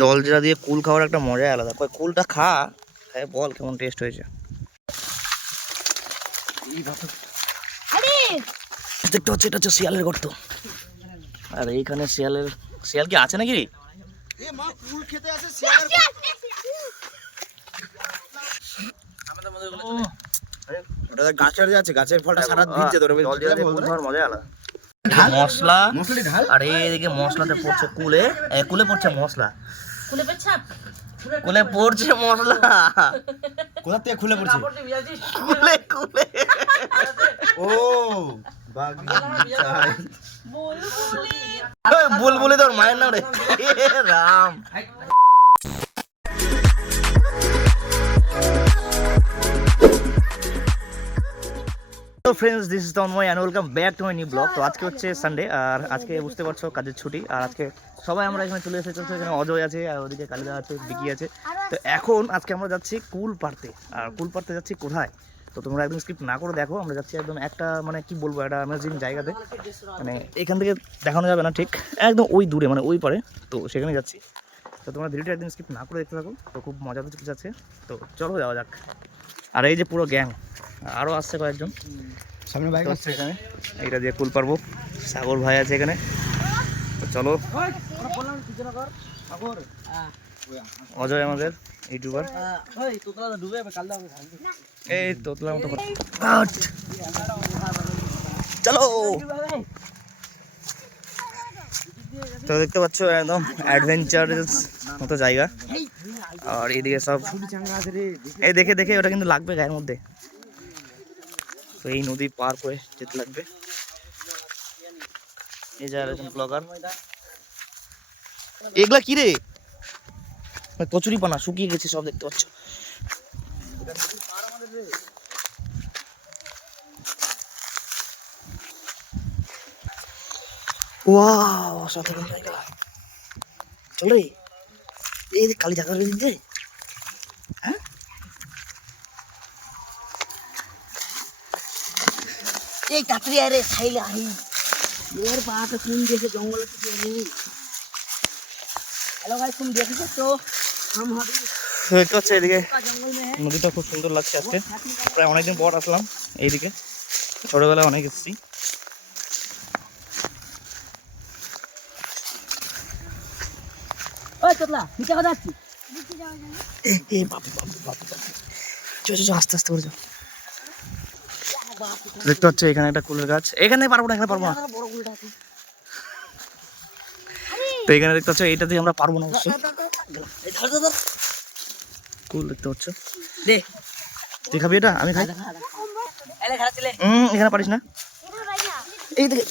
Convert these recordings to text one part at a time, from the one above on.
জল জিরা দিয়ে কুল খাওয়ার একটা মজাই আলাদা। কই কুলটা খা খাই বল কেমন টেস্ট হয়েছে। দেখতে হচ্ছে এটা হচ্ছে শিয়ালের গর্ত। আর এইখানে শিয়ালের শিয়াল কি আছে নাকি? গাছের যে আছে গাছের ফলটা সারা ভিজছে তোর জল জিরা দিয়ে কুল খাওয়ার মজাই আলাদা। মশলা। আর এইদিকে মশলাতে পড়ছে কুলে। এ, কুলে পড়ছে মশলা। খুলে পেছাপ কুলে পড়ছে। মশলা। কোথা থেকে খুলে পড়ছে? কুলে কুলে। ও বুলবুলি। তোর মায়ের নাম রে। Ram. Friends this is Tanmoy and welcome back to my new blog তো আজকে হচ্ছে সানডে আর আজকে বুঝতে পারছ কাজের ছুটি আর আজকে সবাই আমরা এখানে চলে এসেছি এখানে অজয় আছে আর ওদিকে কালিদা আছে বিকি আছে। তো এখন আজকে আমরা যাচ্ছি কুল পাড়তে আর কুল পাড়তে যাচ্ছি কোথায়? তো তোমরা একদম স্কিপ না করে দেখো আমরা যাচ্ছি একদম একটা মানে কি বলব একটা অ্যামেজিং জায়গাতে। মানে এখান থেকে দেখানো যাবে না ঠিক একদম ওই দূরে মানে ওই পারে। তো সেখানে যাচ্ছি। তো তোমরা ভিডিওটা একদম স্কিপ না করে দেখতে থাকো তো খুব মজা কিছু আছে। তো চলো যাওয়া যাক। আর এই যে পুরো গ্যাং আরও আসছে কয়েকজন সামনে বাইক আসছে এখানে এইটা দিয়ে কুল পারব সাগর ভাই আছে এখানে চলো অজয় আমাদের ইউটিউবার এই তোতলার মতো। চলো তো দেখতে পাচ্ছ, একদম অ্যাডভেঞ্চার মতো জায়গা। আর এইদিকে সব এই দেখে দেখে, ওটা কিন্তু লাগবে গায়ের মধ্যে। তো এই নদী পার করে যেতে লাগবে। এই যে একজন ব্লগার এগুলা কি রে? কচুরি পানা শুকিয়ে গেছে সব দেখতে পাচ্ছ। ওয়াও অসাধারণ জায়গা কালী জায়গা খাইলে আহি এর পাহাড়ে কোন দেশে হ্যালো ভাই তুমি দেখেছ তো এদিকে নদীটা খুব সুন্দর লাগছে আজকে প্রায় অনেকদিন পর আসলাম এইদিকে ছোটবেলায় অনেক এসেছি তোতলা নিচে কথা যাচ্ছি। এ এ বাপু বাপু বাপু বাপু চো চো চো, আস্তে আস্তে করে যাও। দেখতে পাচ্ছ এখানে একটা কুলের গাছ। এখানে পারব না এখানে পারব না। তো এখানে দেখতে পাচ্ছ এইটাতে আমরা পারব না অবশ্য। এই ধর ধর ধর কুল দেখতে পাচ্ছ। দে। তুই খাবি এটা? আমি খাই। হুম এখানে পারিস না? এই দিকে।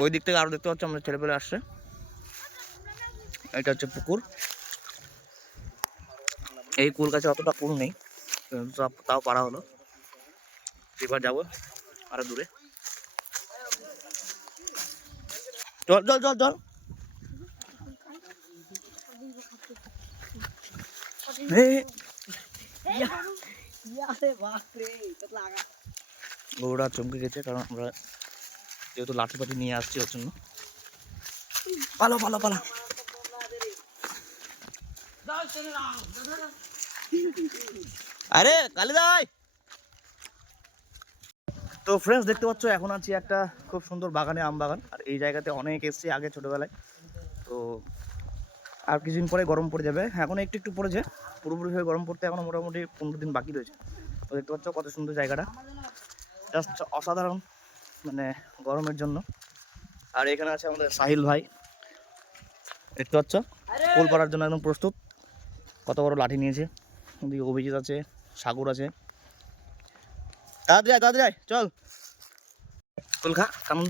ওই- দিক থেকে আরও দেখতে পাচ্ছ আমরা ছেলেপেলে আসছে। এটা হচ্ছে পুকুর। এই কুল গাছে অতটা কুল নেই তাও পারা হলো। এবার যাব আরও দূরে। চল চল চল চল। গরুটা চমকে গেছে, কারণ আমরা যেহেতু লাঠি পাঠি নিয়ে আসছি ওর জন্য। পালো পালো পালো। আরে কালিদাই তো ফ্রেন্ডস দেখতে পাচ্ছ, এখন আছি একটা খুব সুন্দর বাগানে, আম বাগান। আর এই জায়গাতে অনেক এসছি আগে ছোটবেলায়। তো আর কিছুদিন পরে গরম পড়ে যাবে। হ্যাঁ এখন একটু একটু পড়েছে। পুরোপুরি হয়ে গরম পড়তে এখনও মোটামুটি পনেরো দিন বাকি রয়েছে। তো দেখতে পাচ্ছ কত সুন্দর জায়গাটা। জাস্ট অসাধারণ মানে গরমের জন্য। আর এখানে আছে আমাদের সাহিল ভাই। দেখতে পাচ্ছ? পোল পাড়ার জন্য একদম প্রস্তুত। কত বড় লাঠি নিয়েছে। ওদিকে অভিজিৎ আছে, সাগর আছে। তাড়াতাড়ি তাড়াতাড়ি চল। কুল খা কামন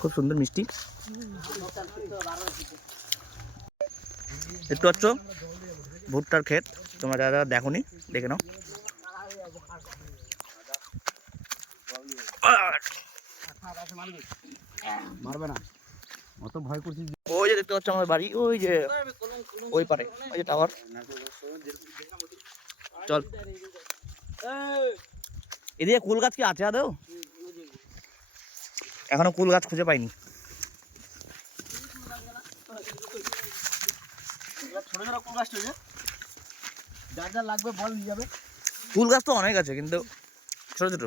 খুব সুন্দর মিষ্টি। দেখতে পাচ্ছ? ভুট্টার ক্ষেত। তোমরা যারা যারা দেখোনি দেখে নাও। মারবে না। অত ভয় করছিস ওই যে দেখতে পাচ্ছ আমাদের বাড়ি ওই যে ওই পারে ওই যে টাওয়ার। চল। এদিকে কুল গাছ কি আছে আদৌ? এখনও কুল গাছ খুঁজে পাইনি। ছোট ছোট কুল গাছ রয়েছে যা লাগবে বল নিয়ে যাবে। কুল গাছ তো অনেক আছে কিন্তু ছোট ছোট।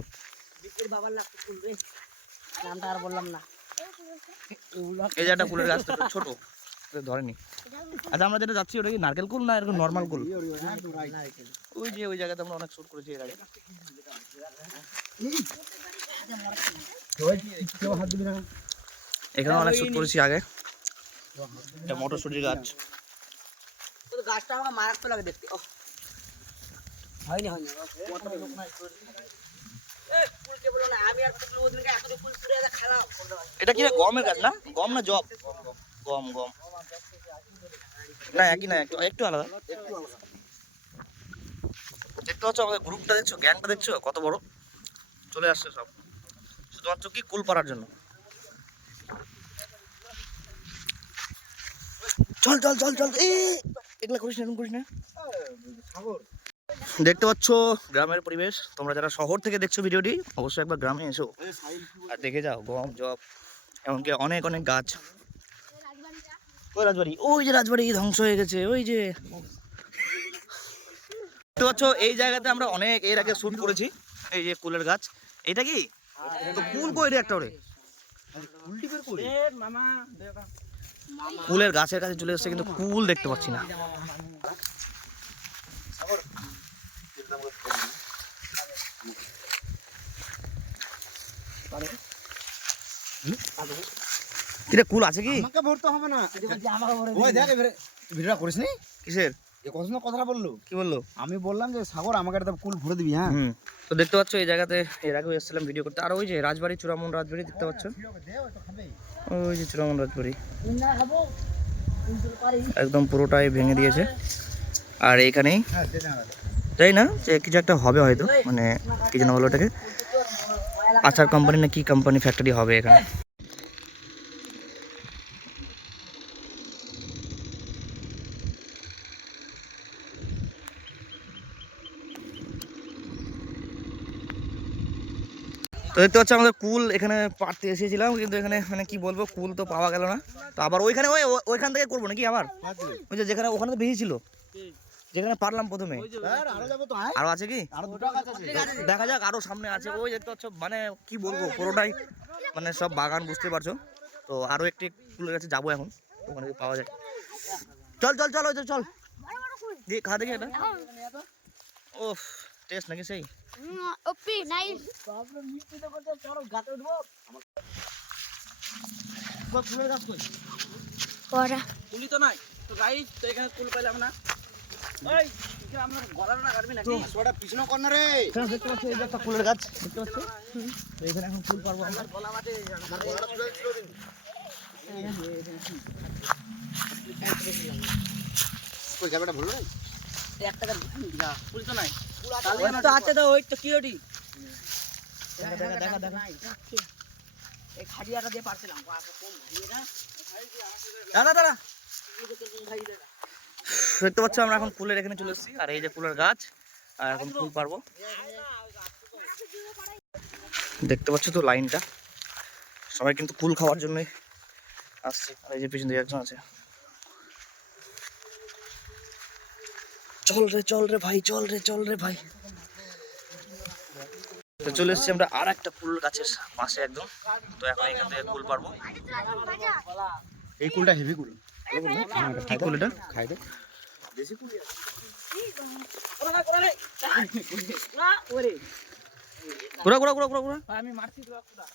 নামটা আর বললাম না। এই যে একটা কুলের গাছ ছোট ধরেনি। আচ্ছা আমরা যেটা যাচ্ছি ওটা কি নারকেল কুল না এরকম নর্মাল কুল? ওই যে ওই জায়গাতে আমরা অনেক শুট করেছি এর আগে। এখানে অনেক শুট করেছি আগে। এটা মটরশুটির গাছ। গাছটা আমাকে মারাত্মক লাগে দেখতে। হয়নি হয়নি। এটা কি গমের গাছ না? গম না জব? গম গম। না একই না একটু একটু আলাদা। দেখতে পাচ্ছ আমাদের গ্রুপটা দেখছ গ্যাংটা দেখছ? কত বড়? চলে আসছে সব। কি কুল পাড়ার জন্য? চল চল চল চল। করিস না করিস না। দেখতে পাচ্ছ গ্রামের পরিবেশ। তোমরা যারা শহর থেকে দেখছ ভিডিওটি, অবশ্যই একবার গ্রামে এসো। আর দেখে যাও, গম, জব, এমনকি অনেক অনেক গাছ। ওই রাজবাড়ি, ওই যে রাজবাড়ি, ধ্বংস হয়ে গেছে, ওই যে। দেখতে পাচ্ছ, এই জায়গাতে আমরা অনেক, এর আগে শুট করেছি, এই যে কুলের গাছ। এটা কি? তো কুল কই রে একটা ওরে? কুলের গাছের কাছে চলে এসেছে কিন্তু কুল দেখতে পাচ্ছি না। কিরে কুল আছে কি? আমাকে ভরতে হবে না। ওই দেখ ভিডিওটা করিস নি কিসের? এ কত সুন্দর কথাটা বলল? কি বলল? আমি বললাম যে সাগর আমাকে একটা কুল ভরে দিবি হ্যাঁ? তো দেখতে পাচ্ছ এই জায়গাতে এর এসেছিলাম ভিডিও করতে। আর ওই যে রাজবাড়ি চূড়ামন রাজবাড়ি দেখতে পাচ্ছ? ওই যে চূড়ামন রাজবাড়ি। একদম পুরোটাই ভেঙে দিয়েছে। আর এইখানেই? তাই না? যে কিছু একটা হবে হয়তো মানে কি যেন বলো ওটাকে? আচার কোম্পানি না কি কোম্পানি ফ্যাক্টরি হবে এখানে? তো দেখতে পাচ্ছ আমাদের কুল এখানে পাড়তে এসেছিলাম, কিন্তু এখানে মানে কি বলব, কুল তো পাওয়া গেল না। তো আবার ওইখানে ওই ওইখান থেকে করব নাকি আবার? ওই যে যেখানে ওখানে তো বেশি ছিল। যেখানে পারলাম প্রথমে। আরও আছে কি? দেখা যাক, আরও সামনে আছে। ওই দেখতে পাচ্ছ মানে কি বলব, পুরোটাই মানে সব বাগান বুঝতে পারছ। তো আরও একটি ফুলের কাছে যাব এখন, ওখানে পাওয়া যায়। চল চল চল, ওই চল। দিয়ে খা দেখি এটা। ও টেস্ট নাকি সেই? ওপি নাইস ফুলের গাছ কই ওরা কুলি তো নাই। তো গাইস তো এখানে কুল পাইলাম না। ওই আমরা গলার না কাটবি নাকি? ওটা পিছনে কর রে। দেখতে পাচ্ছ এই একটা ফুলের গাছ দেখতে পাচ্ছ? তো এখানে এখন ফুল পারব আমরা। গলা মাঝে ওই জায়গাটা ভালো এক টাকা না কুল তো নাই। তো আছে তো ওই তো কি ওটি দেখা দেখা দেখা। এই খাড়িয়াটা দিয়ে পারছিলাম। বাবা কোন ভাইয়েরা দাদা দাদা দেখতে পাচ্ছ আমরা এখন ফুলের এখানে চলে এসেছি। আর এই যে ফুলের গাছ আর এখন ফুল পারব। দেখতে পাচ্ছ তো লাইনটা? সবাই কিন্তু কুল খাওয়ার জন্যই আসছে। আর এই যে পিছন দিয়ে একজন আছে। চল রে চল রে ভাই চল রে চল রে ভাই। তো চলে এসেছি আমরা আর একটা ফুল গাছের পাশে একদম। তো এখন এখান থেকে কুল পারব এই কুলটা হেভি কুল। কি কুল এটা? খাই দে ওরা না করে না ওরে ঘুরা ঘুরা ঘুরা ঘুরা ঘুরা। আমি মারছি তোরা কুড়া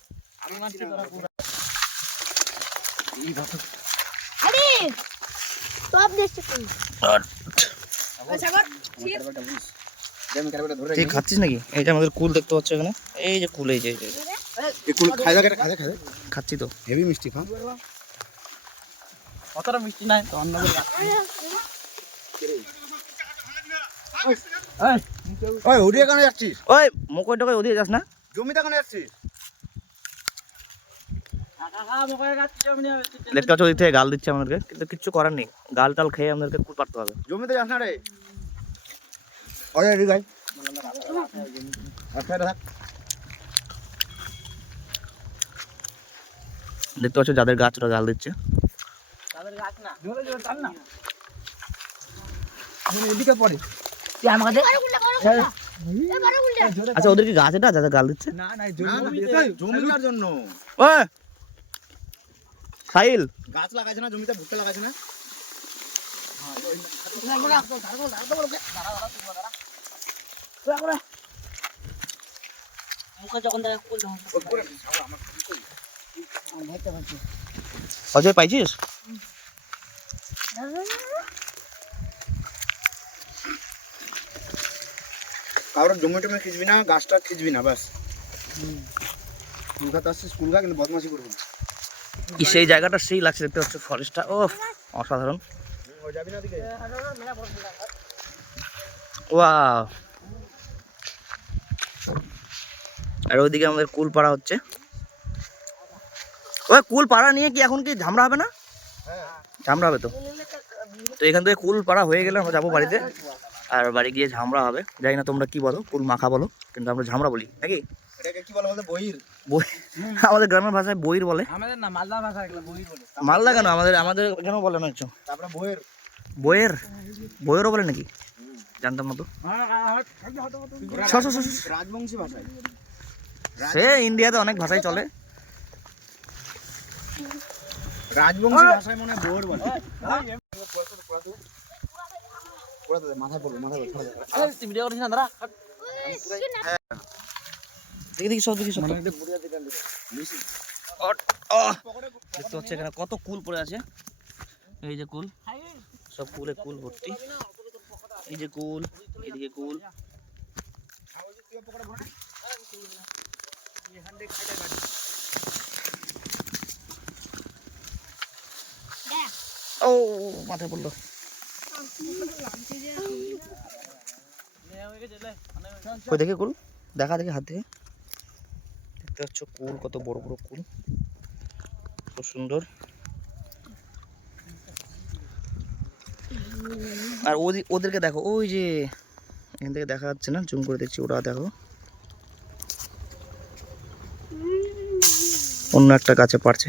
আমি মারছি তোরা কুড়া আরে সব তুই খাচ্ছিস নাকি এই যে আমাদের কুল দেখতে পাচ্ছ এখানে এই যে কুল এই যে কুল খাই খাই খাই খাচ্ছি তো হেভি মিষ্টি খা অতটা মিষ্টি নাই তো অন্য ওই উড়িয়ে কেন যাচ্ছিস ওই মকই টকই ওদিকে যাস না জমিতে কেন যাচ্ছিস দেখতে পাচ্ছ থেকে গাল দিচ্ছে আমাদেরকে কিন্তু কিচ্ছু করার নেই। গাল টাল খেয়ে আমাদেরকে কুল পারতে হবে। জমিতে যাস না রে। গাই দেখতে পাচ্ছ যাদের গাছ ওরা গাল দিচ্ছে। গুন্ডা আচ্ছা ওদের কি গাছ এটা যাদের গাল দিচ্ছে? না না জন্য সাহিল গাছ লাগাইছে না জমিতে ভুট্টা লাগাইছে না? অজয় পাইছিস? কারোর জমি টমে খিচবি না গাছটা খিচবি না বাস স্কুল খাতে আসছিস স্কুল খা কিন্তু বদমাশি করবি। না সেই জায়গাটা, সেই লাগছে, দেখতে পাচ্ছ ফরেস্টটা ও অসাধারণ। ও যাবি না দিকে ওয়াও। আর ওইদিকে আমাদের কুল পাড়া হচ্ছে। ওই কুল পাড়া নিয়ে কি এখন কি ঝামড়া হবে না? ঝামড়া হবে তো। তো এখান থেকে কুল পাড়া হয়ে গেলে আমরা যাব বাড়িতে। আর বাড়ি গিয়ে ঝামড়া হবে। জানি না তোমরা কি বলো, কুল মাখা বলো, কিন্তু আমরা ঝামড়া বলি, নাকি? এটাকে কি বলে বলতে বইর বই আমাদের গ্রামের ভাষায় বইর বলে। আমাদের না মালদা ভাষা এগুলো বই বলে। মালদা কেন? আমাদের আমাদের কেন বলে না তারপরে বইয়ের। বইয়ের? বইয়েরও বলে নাকি? জানতাম না তো। রাজবংশী ভাষায়। সে ইন্ডিয়াতে অনেক ভাষাই চলে। রাজবংশী ভাষায় মনে হয় বইয়ের বলে। মাথায় পড়বে মাথায় পড়বে ভিডিও করিস না দাঁড়া। দেখি দেখি সব দেখি সব দেখতে হচ্ছে এখানে কত কুল পড়ে আছে। এই যে কুল। সব কুলে কুল ভর্তি। এই যে কুল এদিকে কুল। ও মাথায় পড়ল। দেখে কুল? দেখা দেখে হাত থেকে দেখতে পাচ্ছ কুল, কত বড় বড় কুল। খুব সুন্দর। আর ওদি, ওদেরকে দেখো, ওই যে এখান থেকে দেখা যাচ্ছে না, জুম করে দেখছি, ওরা দেখো। অন্য একটা গাছে পারছে।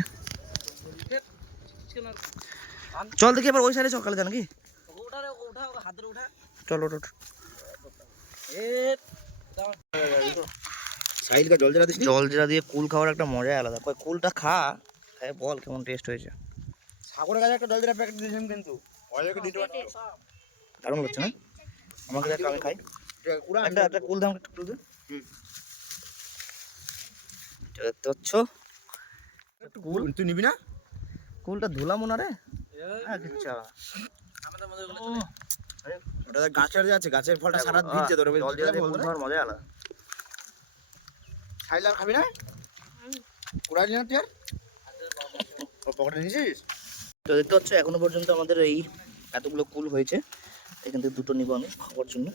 চল দেখি এবার ওই সাইডে সকালে যা নাকি? চল সাহিলকে জল জলা দিস জল জিরা দিয়ে কুল খাওয়ার একটা মজাই আলাদা। কই কুলটা খা খাই বল কেমন টেস্ট হয়েছে। সাগরের কাছে একটা জল জলা প্যাকেট দিয়েছিলাম কিন্তু। অনেকে দিতে পারতো। দারুণ লাগছে না? আমাকে দেখ আমি খাই। পুরা একটা একটা কুল দাম একটু দে। হুম। দেখতে পাচ্ছ? কুল। তুই নিবি না? কুলটা ধুলাম না রে। হ্যাঁ হবে না। আমাদের মধ্যে ওটা গাছের যে আছে গাছের ফলটা সারা ভিজছে তোর জল জিরা দিয়ে কুল খাওয়ার মজাই আলাদা। আর খাবি না? কুড়াই না তুই আর? পকেটে নিয়েছিস? তো দেখতে পাচ্ছ এখনও পর্যন্ত আমাদের এই এতগুলো কুল হয়েছে। এখান থেকে দুটো নিব আমি খাওয়ার জন্য।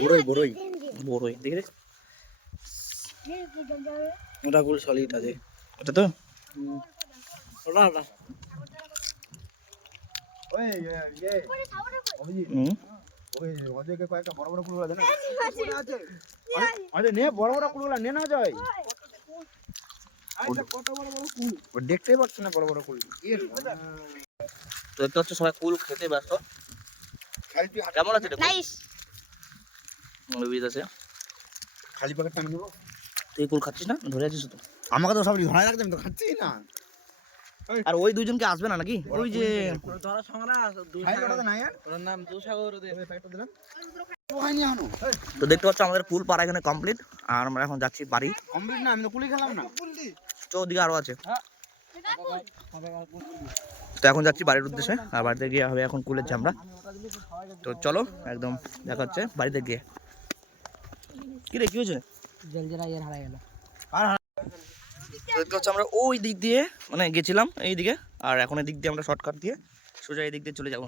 বড়ই বড়ই। বড়ই দেখি রে ওটা কুল সলিড আছে। ওটা তো? ওটা ওটা। ওই ইয়ে। হুম? ওই অজয়কে কয়েকটা বড় বড় কুলগুলো দে অজয় নে বড় বড় কুলগুলো নে না অজয়। ও দেখতেই পাচ্ছ না বড় বড় কুল। তো দেখতে পাচ্ছ সবাই কুল খেতে ব্যস্ত। কেমন আছে নাইস। মুভিজ আছে। খালি প্যাকেটটা আমি নেব। তুই কুল খাচ্ছিস না? ধরে আছিস তো। আমাকে তো সব ধরাই রাখতে আমি তো খাচ্ছি না। আর ওই দুইজনকে আসবে না নাকি? ওই যে ধরা আর ওর নাম দুসাগর দিলাম। তো দেখতে পাচ্ছ আমাদের কুল পাড়া এখানে কমপ্লিট আর আমরা এখন যাচ্ছি বাড়ি। কমপ্লিট না আমি তো কুলি খেলাম না। তো ওদিকে আরও আছে। তো এখন যাচ্ছি বাড়ির উদ্দেশ্যে আর বাড়িতে গিয়ে হবে এখন কুলের ঝামড়া তো চলো একদম দেখা হচ্ছে বাড়িতে গিয়ে। কি রে কি হয়েছে? জল জলা হারাই গেল। দেখতে হচ্ছে আমরা ওই দিক দিয়ে মানে গেছিলাম এই দিকে আর এখন এই দিক দিয়ে আমরা শর্টকাট দিয়ে সোজা এই দিক দিয়ে চলে যাব।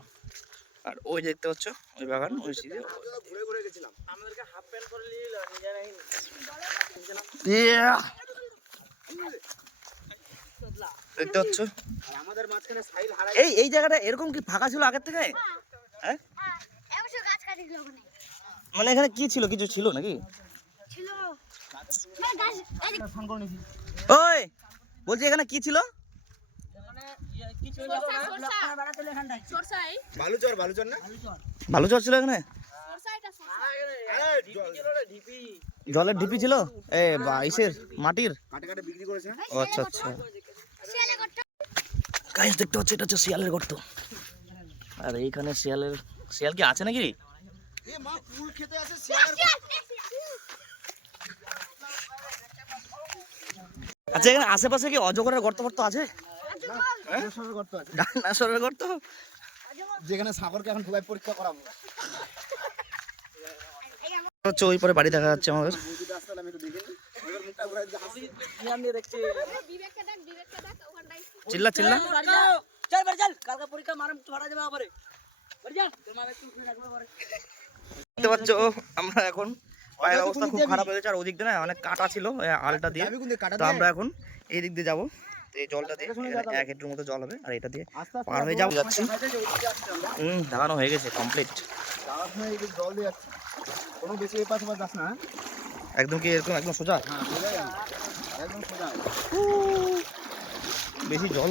আর ওই দেখতে পাচ্ছ ওই বাগান ওই দিকে ঘুরে ঘুরে গেছিলাম আমাদেরকে হাফ প্যান্ট পরে নিয়ে এলো নিজে নাই দেখতে পাচ্ছ? আমাদের মাঝখানে সাইল হারাই এই এই জায়গাটা এরকম কি ফাঁকা ছিল আগের থেকে? হ্যাঁ। হ্যাঁ? ওখানে। মানে এখানে কি ছিল কিছু ছিল নাকি ছিল মানে গাছ এই যে ওই বলছি এখানে কি ছিল? বালুচর ছিল এখানে? জলের ঢিপি ছিল? এ বা ইসের মাটির? আচ্ছা আচ্ছা। গাইস দেখতে পাচ্ছি এটা হচ্ছে শিয়ালের গর্ত। আর এইখানে শিয়ালের শিয়াল কি আছে নাকি? এ মা কুল খেতে আছে শিয়ালের আচ্ছা এখানে আশেপাশে কি অজগরের গর্ত ফর্ত আছে? ডাইনোসরের গর্ত? আছে ডাইনোসরের গর্ত যেখানে সাগরকে এখন ঢুকাই পরীক্ষা করাবো। হচ্ছে ওই পরে বাড়ি দেখা যাচ্ছে আমাদের। চিল্লা চিল্লা। দেখতে পাচ্ছ আমরা এখন পায়ের অবস্থা খুব খারাপ হয়ে গেছে আর ওদিক দিয়ে না অনেক কাটা ছিল আলটা দিয়ে। তো আমরা এখন এই দিক দিয়ে যাব। এই জলটা দিয়ে এক হেঁটের মতো জল হবে আর এটা দিয়ে পার হয়ে যাব। যাচ্ছি। হুম দেখানো হয়ে গেছে কমপ্লিট জল দিয়ে যাচ্ছি। কোনো বেশি এপাশ ওপাশ যাস না হ্যাঁ? একদম কি এরকম একদম সোজা? হ্যাঁ। একদম সোজা বেশি জল?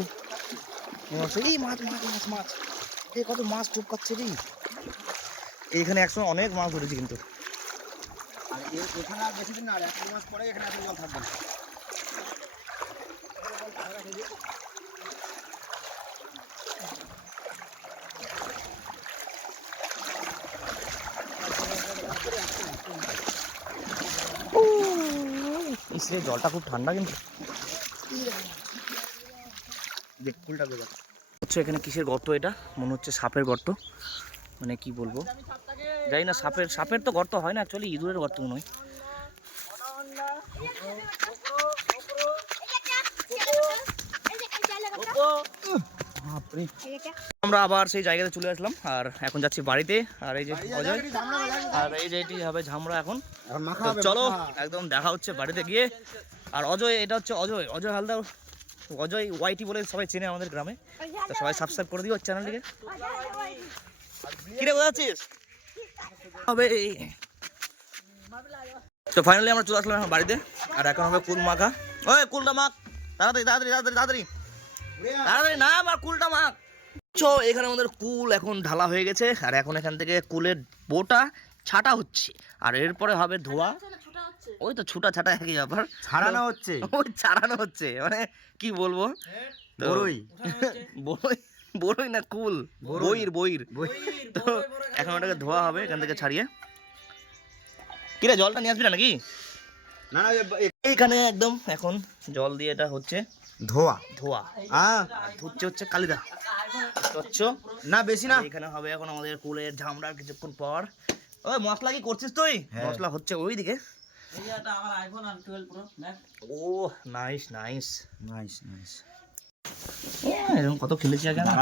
এই মাছ মাছ মাছ মাছ। এই কত মাছ টুপ কাচ্ছে রে। এইখানে একসময় অনেক মাছ ধরেছি কিন্তু। এখানে আর বেশি দিন আর এক মাস পরে এখানে এত জল থাকবে না। ইসরে জলটা খুব ঠান্ডা কিন্তু। দেখ ফুলটা হচ্ছে এখানে কিসের গর্ত এটা? মনে হচ্ছে সাপের গর্ত। মানে কি বলব? জানি না, সাপের সাপের তো গর্ত হয় না অ্যাকচুয়ালি ইঁদুরের গর্ত এই যে এই শিয়ালে করতে বাপরে এই এটা আমরা আবার সেই জায়গাতে চলে আসলাম, আর এখন যাচ্ছি বাড়িতে, আর এই যে অজয়, আর এই যে এটি হবে ঝামড়া এখন। চলো, একদম দেখা হচ্ছে বাড়িতে গিয়ে। আর অজয়, এটা হচ্ছে অজয় অজয় হালদার, অজয় ওয়াইটি বলে সবাই চেনে আমাদের গ্রামে। তো সবাই সাবস্ক্রাইব করে দিও চ্যানেলটিকে কিরে বোঝাচ্ছিস হবে। তো ফাইনালি আমরা চলে আসলাম এখন বাড়িতে আর এখন হবে কুল মাখা ওই কুলটা মাখ তাড়াতাড়ি তাড়াতাড়ি তাড়াতাড়ি তাড়াতাড়ি। তাড়াতাড়ি না আমার কুলটা মাখ চো এখানে আমাদের কুল এখন ঢালা হয়ে গেছে আর এখন এখান থেকে কুলের বোটা ছাটা হচ্ছে আর এরপরে হবে ধোয়া। ওই তো ছুটা ছাটা একই ব্যাপার। ছাড়ানো হচ্ছে। ওই ছাড়ানো হচ্ছে মানে কি বলব? বড়ই বড়ই বড়ই না কুল? বইর বইর। তো এখন ওটাকে ধোয়া হবে এখান থেকে ছাড়িয়ে। কিরে জলটা নিয়ে আসবি না নাকি? না না এইখানে একদম এখন জল দিয়ে এটা হচ্ছে ধোয়া। ধোয়া। হ্যাঁ ধুচ্ছে হচ্ছে কালিদা। স্বচ্ছ না বেশি না। এখানে হবে এখন আমাদের কুলের ঝামড়ার কিছুক্ষণ পর। ওই মশলা কি করছিস তুই? হ্যাঁ। মশলা হচ্ছে ওই দিকে এই আমার আইফোন আর 12 প্রো ম্যাক্স ও নাইস নাইস নাইস নাইস এরকম কত খেলেছি আগে না?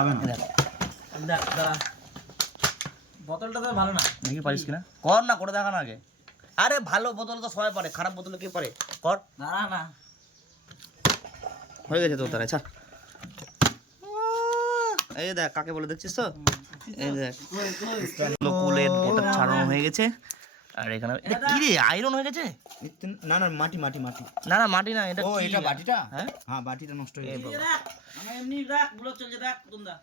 না। বোতলটা তো ভালো না। দেখি পারিস কিনা? কর না করে দেখা না আগে। আরে ভালো বোতল তো সবাই পারে খারাপ বোতলে কে পারে? কর। দাঁড়া না। হয়ে গেছে তো তারা ছাড়। এই দেখ কাকে বলে দেখছিস তো? এই দেখ। কুলের বোটা ছাড়ানো হয়ে গেছে। আর এখানে এটা কি রে আয়রন হয়ে গেছে? না না মাটি মাটি মাটি। না না মাটি না এটা ও এটা বাটিটা? হ্যাঁ? হ্যাঁ বাটিটা নষ্ট হয়ে গেছে। বাবা। এমনি দেখ ব্লগ চলছে দেখ তোমরা।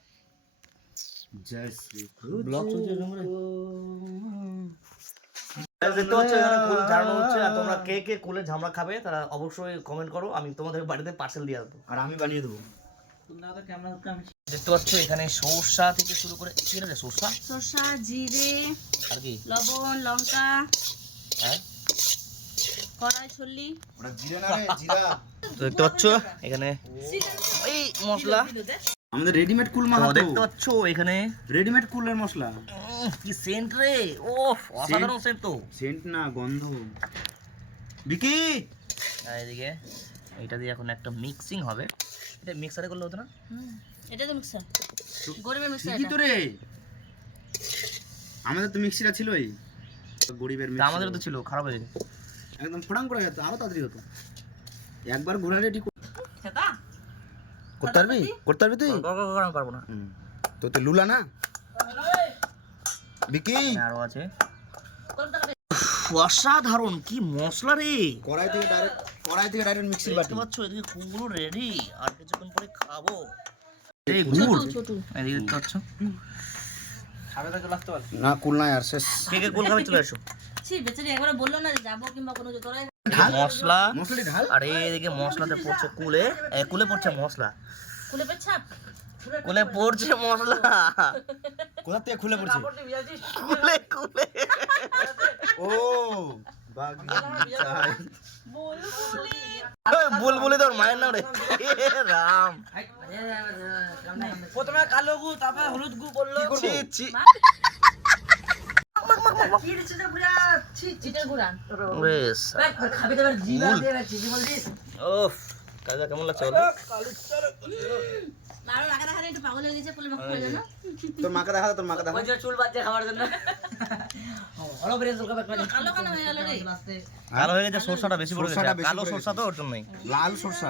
জয় শ্রী ব্লগ চলছে এরকম করে? Guys, দেখতে পাচ্ছ এখানে কুল ঝাড়ানো হচ্ছে আর তোমরা কে কে কুলের ঝামড়া খাবে তারা অবশ্যই কমেন্ট করো আমি তোমাদের বাড়িতে পার্সেল দিয়ে আসব। আর আমি বানিয়ে দেবো। দেখতে পাচ্ছ এখানে সরষা থেকে শুরু করে কি সরষা? সরষা জিরে আর কি? লবণ লঙ্কা হ্যাঁ? কড়াই ছল্লি। ওটা জিরা না রে? জিরা। দেখতে পাচ্ছ এখানে এই মশলা। আমাদের রেডিমেড কুল তো দেখতে পাচ্ছ এখানে রেডিমেড কুলের মশলা। কি সেন্ট রে? ও অসাধারণ সেন্ট তো। সেন্ট না গন্ধ। বিকি আর এদিকে এইটা দিয়ে এখন একটা মিক্সিং হবে। এটা মিক্সারে করলে হতো না? এটা তো মিক্সার গরিবের মিক্সার ঠিকই তো রে। আমাদের তো মিক্সিটা ছিলই তো গরিবের তা মিক্সি আমাদের তো ছিল খারাপ হয়ে গেছে। একদম ফটাং করে যেত আরও তাড়াতাড়ি হতো। একবার ঘোরালে ঠিক করতে পারবি? করতে পারবি তুই? পারব। না। তো তো লুলা না? বিকি? আরও আছে। অসাধারণ কি মশলা রে। কড়াই থেকে ডাইরেক্ট কড়াই থেকে ডাইরেক্ট মিক্সির বাটি। দেখতে পাচ্ছ এদিকে কুমড়ো রেডি আর কিছুক্ষণ পরে খাব। এই গুড় এদিকে দেখতে পাচ্ছ? না কুল নাই আর শেষ। কে কে কোন খাবে চলে এসো ছি বেচারি একবার বলল না যে যাব কিংবা কোনো যে তোরা মশলা আর এদিকে মশলাতে পড়ছে কুলে। কুলে পড়ছে মশলা। খুলে পেছাপ কুলে পড়ছে মশলা। কোথা থেকে খুলে পড়ছে? কুলে কুলে। ও। বুলবুলি তোর মায়ের নাম রে। রাম। প্রথমে কালো গু তারপরে হলুদ গু বলল। ছি ছি। কেমন লাগছে তোর মাকে দেখা তোর মাকে দেখা চুল বাজছে খাওয়ার জন্য। চুল কালো কালো হয়ে গেল রে। কালো হয়ে গেছে সরষাটা বেশি পড়ে গেছে। কালো সরষা তো ওর জন্যই। লাল সরষা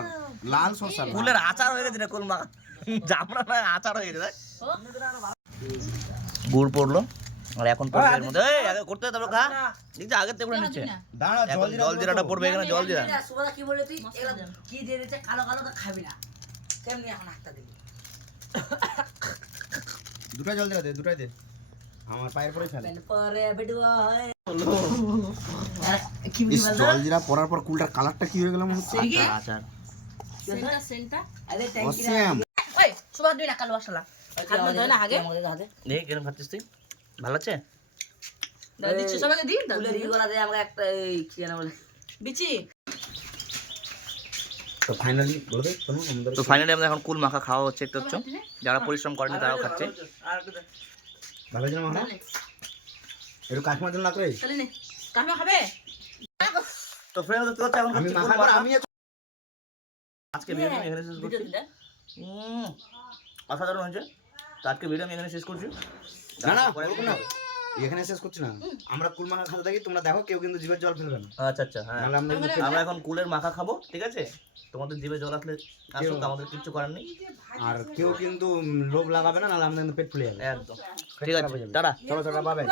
লাল সরষা। কুলের আচার হয়ে গেছে রে কুল মাখা জামরা না আচার হয়ে গেছে। গুড় পড়ল আর এখন পড়বে এর মধ্যে। এই আগে করতে হবে খা। দেখছি থেকে নিচ্ছে। দাঁড়া এখন জল জিরাটা পড়বে এখানে জল জিরা। সুবাদা কি বলে তুই? কি দিয়ে দিচ্ছে কালো কালো তো খাবি না। কেমনি এখন হাতটা দিবি? দুটা জল দিয়ে দে দুটাই দে। আমার পায়ের পরে ফেলে। পরে বেডুয়া হয়। জল জিরা পড়ার পর কুলটার কালারটা কি হয়ে গেল মনে হচ্ছে? আচার আচার সেন্টা সেন্টা? আরে ট্যাঙ্কি অসীম। ওই সুবাদ দুই না কালো মশলা। হাত ধরে না আগে। দেখ কিরম খাচ্ছিস তুই? ভালো আছে? দিচ্ছি সবাইকে দিই? ই গলা দিয়ে আমাকে একটা এই কি বলে। বিচি। তো ফাইনালি বলবে আমাদের তো ফাইনালি আমরা এখন কুল মাখা খাওয়া হচ্ছে একটু হচ্ছে যারা পরিশ্রম করেনি তারাও খাচ্ছে। ভালো ছিল মাখা? একটু কাশ্মীর জন্য লাগবে চলে খাবে? তো ফ্রেন্ড দেখতে এখন আমি মাখা করে আমি আজকে ভিডিও এখানে শেষ করছি। উম, অসাধারণ হয়েছে। তো আজকে ভিডিও আমি এখানে শেষ করছি। না না না। এখানে শেষ করছি না। আমরা কুল মাখা খাতে থাকি তোমরা দেখো কেউ কিন্তু জিভের জল ফেলবে না। আচ্ছা আচ্ছা হ্যাঁ। আমরা এখন কুলের মাখা খাব ঠিক আছে? তোমাদের জিভে জল আসলে আসুক আমাদের কিচ্ছু করার নেই। আর কেউ কিন্তু লোভ লাগাবে না নাহলে আমাদের কিন্তু পেট ফুলে যাবে। একদম। ঠিক আছে টাটা। চলো চলো পাবে